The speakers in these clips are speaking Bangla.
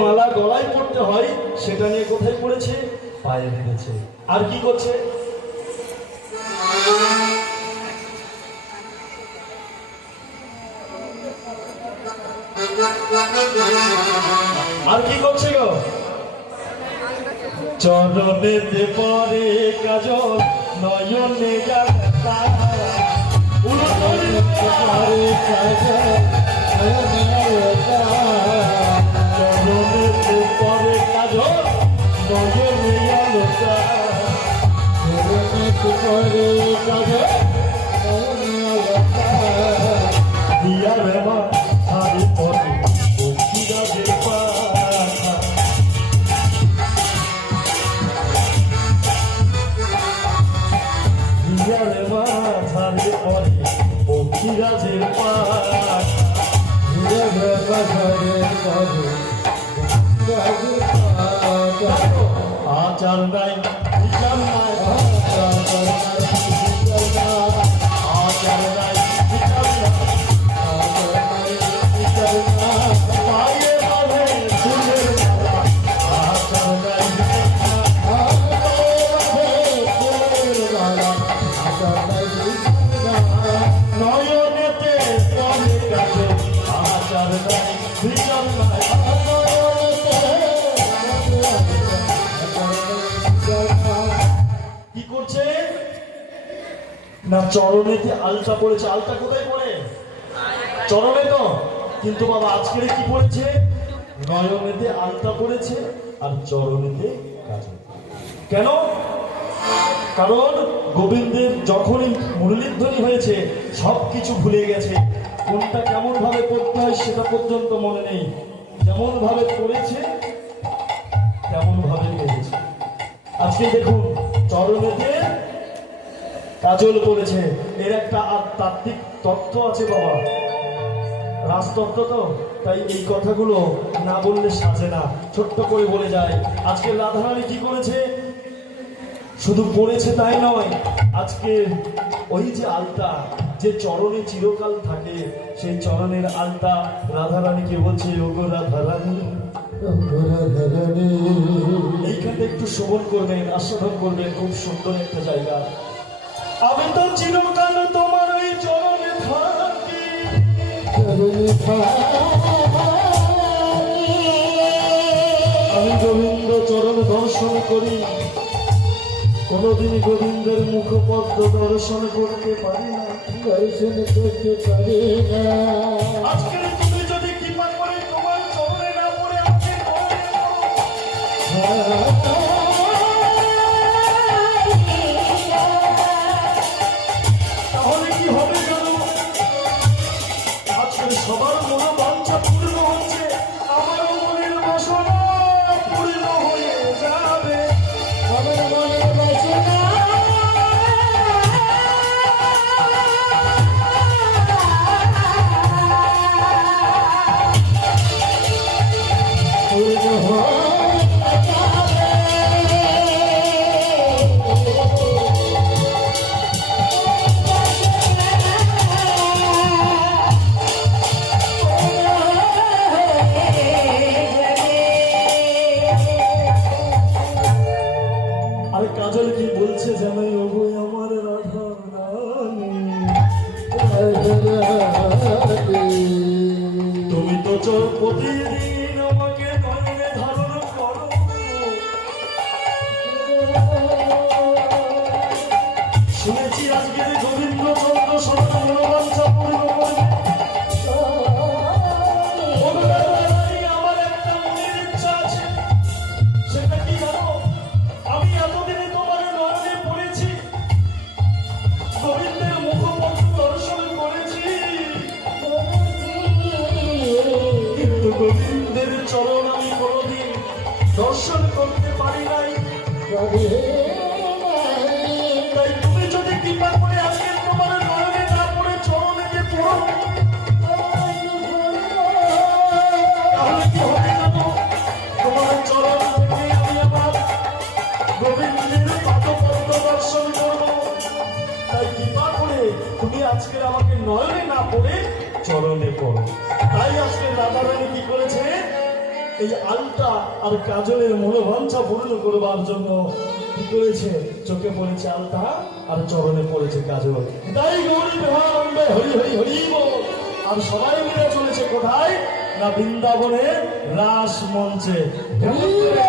মালা গলায় পড়তে হয়, সেটা নিয়ে কোথায় পড়েছে? পায়ে বেঁধেছে আর কি করছে? আর কি করছে গো? চরণেতে পরে কাজল, নয়নে পরে কাজল নয়নে আলোকা আচার চরণেতে আলতা পড়েছে। আলতা কোথায় পড়ে? চরণে তো। কিন্তু বাবা, আজকের কি পড়েছে? নয়নেতে আলতা পড়েছে আর চরণেতে কেন? কারণ গোবিন্দের যখনই মুরলীধ্বনি হয়েছে সব কিছু ভুলে গেছে। কোনটা কেমন ভাবে পড়তে হয় সেটা পর্যন্ত মনে নেই। যেমন ভাবে পড়েছে তেমন ভাবে পেয়েছে আজকে দেখুন, চরণেতে কাজল করেছে এর একটা তাত্ত্বিক তথ্য আছে বাবা। রাজতত্ত্ব তো তাই এই কথাগুলো না বললে সাজে না। ছোট্ট করে বলে যায় আজকে রাধারানী কি করেছে? শুধু পড়েছে তাই নয় আজকে ওই যে আলতা যে চরণে চিরকাল থাকে সেই চরণের আলতা রাধারানীকে বলছে ওগো রাধারানী এইখানে একটু শোভন করবেন আস্বাদন করবেন খুব সুন্দর একটা জায়গা। আমি তো চিরকাল তোমার ওই চরণে থাকি। আমি গোবিন্দ চরণ দর্শন করি। কোনদিন গোবিন্দের মুখপদ্ম দর্শন করতে পারি না। আজকে তুমি যদি কৃপা করে তোমার চরণে না পড়ে, আমাকে মরণে কাজল কি বলছে জানাই ওগো আমার রাধা তুমি তো চোখ প্রতিদিন আজকে আমাকে নয়নে না পড়ে চরণে পড়ো। তাই আজকে রাধারানী কি করেছে? এই আলতা আর কাজলের মনোবাঞ্ছা পূর্ণ করবার জন্য কি করেছে? চোখে পড়েছে আলতা আর চরণে পড়েছে কাজল। তাই গৌরী হরি হরি হরি আর সবাই মিলে চলেছে কোথায়? না বৃন্দাবনে রাস মঞ্চে। কেমন করে?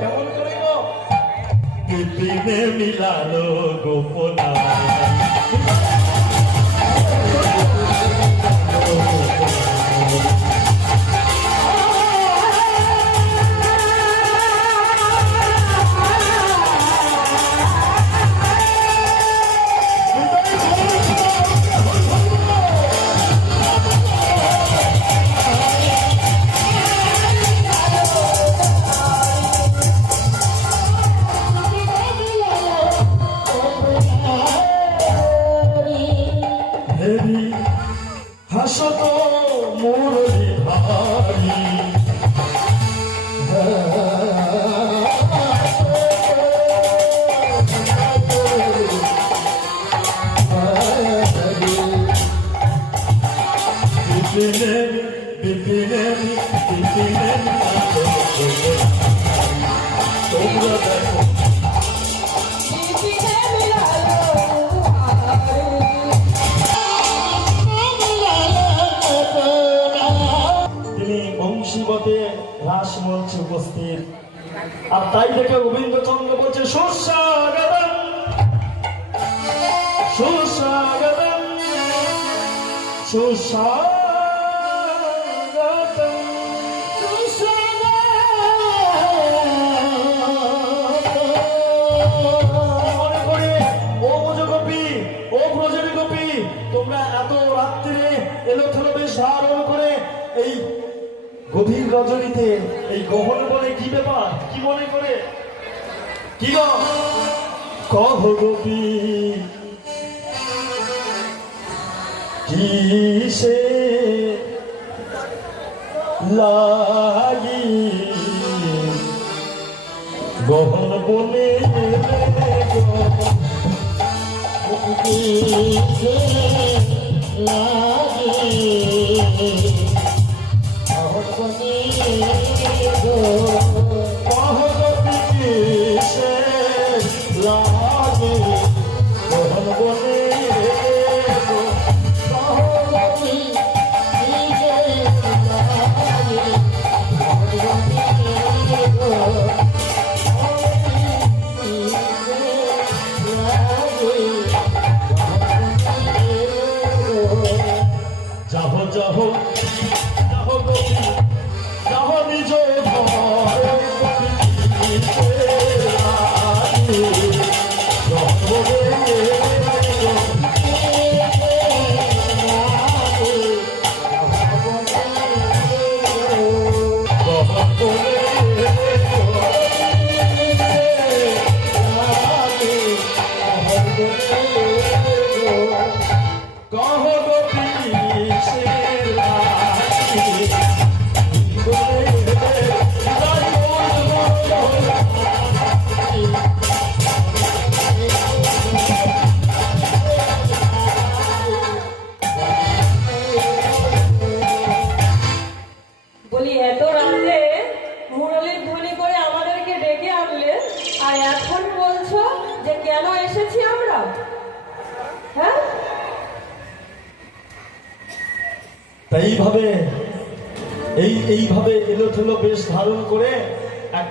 কেমন করে গো? মিলালো গোপনা। হেরি হাসত মোর ভারি বংশীবতে রাস মঞ্চে উপস্থিত। আর তাই দেখে রবীন্দ্রচন্দ্র বলছে, সুস্বাগতম। সুস্বাগতম। গোপী তোমরা এত রাত্রে এলো থেলো বেশ ধারণ করে এই গভীর রজনীতে এই গহন বলে কি ব্যাপার? কি মনে করে? কি কহ গোপী কিসে লাগি? গহন বনে লাগে contigo.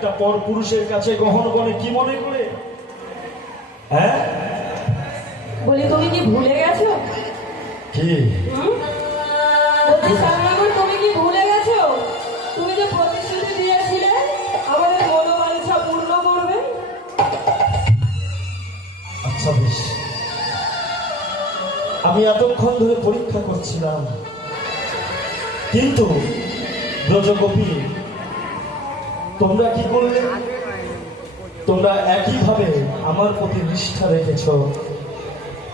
একটা পর পুরুষের কাছে গ্রহণ করে কি মনে করে? হ্যাঁ? বলি তুমি কি ভুলে গেছো? কি? হুম? বলছি শ্যামনগর তুমি কি ভুলে গেছো? তুমি যে প্রতিশ্রুতি দিয়েছিলে আমাদের মনোবাঞ্ছা পূর্ণ করবে। আচ্ছা বেশ। আমি এতক্ষণ ধরে পরীক্ষা করছিলাম। কিন্তু ব্রজগোপী তোমরা কি করলে? তোমরা একইভাবে আমার প্রতি নিষ্ঠা রেখেছ।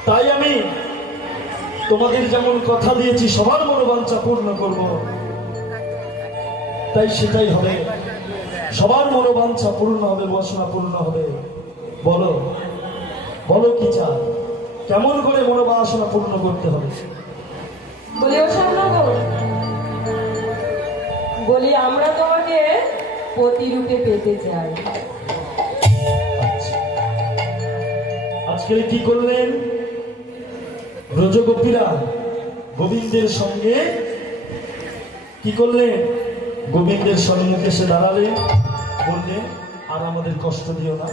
তাই আমি তোমাদের যেমন কথা দিয়েছি, সবার মনোবাঞ্ছা পূর্ণ করব। তাই সেটাই হবে। সবার মনোবাঞ্ছা পূর্ণ হবে বাসনা পূর্ণ হবে। বলো বলো কি চা কেমন করে মনোবাসনা পূর্ণ করতে হবে? বলি, আমরা তোমাকে প্রতিরূপে পেতে চাই। আচ্ছা। আজকে কি করলেন? ব্রজগোপীরা গোবিন্দের সঙ্গে কি করলেন? গোবিন্দের সম্মুখে এসে দাঁড়ালেন। বললেন আর আমাদের কষ্ট দিও না।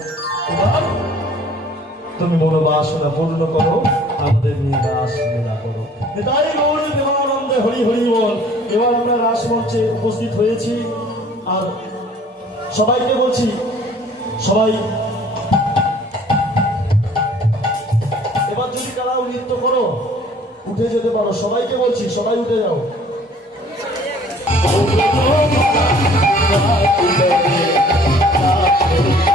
তুমি মনোবাসনা পূর্ণ করো। আমাদের নিয়ে রাস লীলা করো। তাই গৌর হরি হরি বল। এবার আমরা রাসমঞ্চে উপস্থিত হয়েছি। আর সবাইকে বলছি, সবাই। এবার যদি তারাও নৃত্য করো, উঠে যেতে পারো। সবাইকে বলছি, সবাই উঠে যাও। শারদ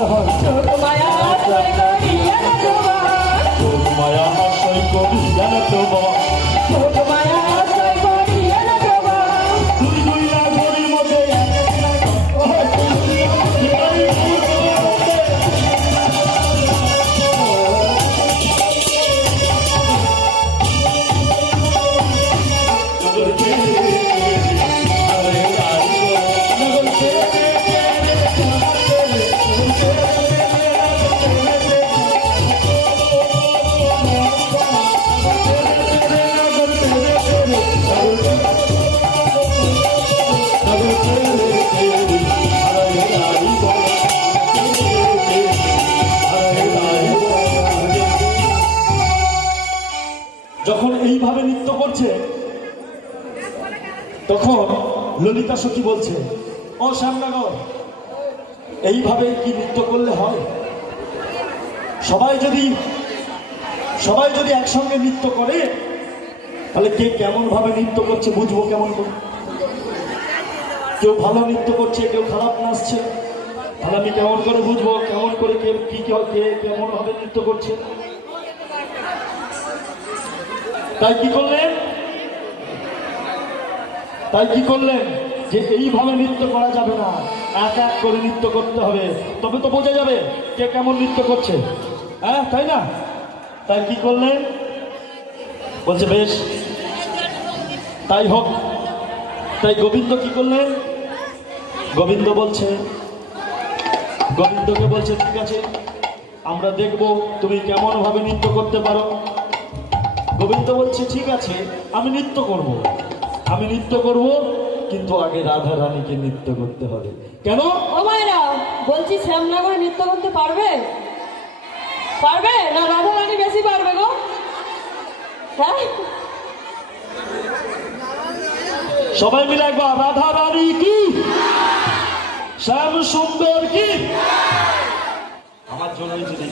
তোমার মায়া আশ্রয় করিয়া তোমার মায়া আশ্রয় করি জানা তোমার ললিতা সখী বলছে, ও শ্যামনগর, এইভাবে কি নৃত্য করলে হয়? সবাই যদি সবাই যদি একসঙ্গে নৃত্য করে, তাহলে কে কেমন ভাবে নৃত্য করছে বুঝব কেমন করে? কেউ ভালো নৃত্য করছে, কেউ খারাপ নাচছে, তাহলে আমি কেমন করে বুঝব, কেমন করে কি, কে- কে কেমন ভাবে নৃত্য করছে? তাই কি করলেন? তাই কি করলেন? যে এইভাবে নৃত্য করা যাবে না। এক এক করে নৃত্য করতে হবে। তবে তো বোঝা যাবে কে কেমন নৃত্য করছে। হ্যাঁ তাই না? তাই কি করলেন? বলছে, বেশ, তাই হোক। তাই গোবিন্দ কি করলেন? গোবিন্দ বলছে, গোবিন্দকে বলছে, ঠিক আছে, আমরা দেখব তুমি কেমন ভাবে নৃত্য করতে পারো। গোবিন্দ বলছে, ঠিক আছে, আমি নৃত্য করব। আমি নৃত্য করব কিন্তু আগে রাধা রানীকে নৃত্য করতে হবে। কেন? ও মায়েরা বলছি শ্যামনগরে নৃত্য করতে পারবে? পারবে? না রাধা রানী বেশি পারবে গো? হ্যাঁ? সবাই মিলে একবার রাধা রানী কি? শ্যাম সুন্দর কি? আমার জন্যই যদি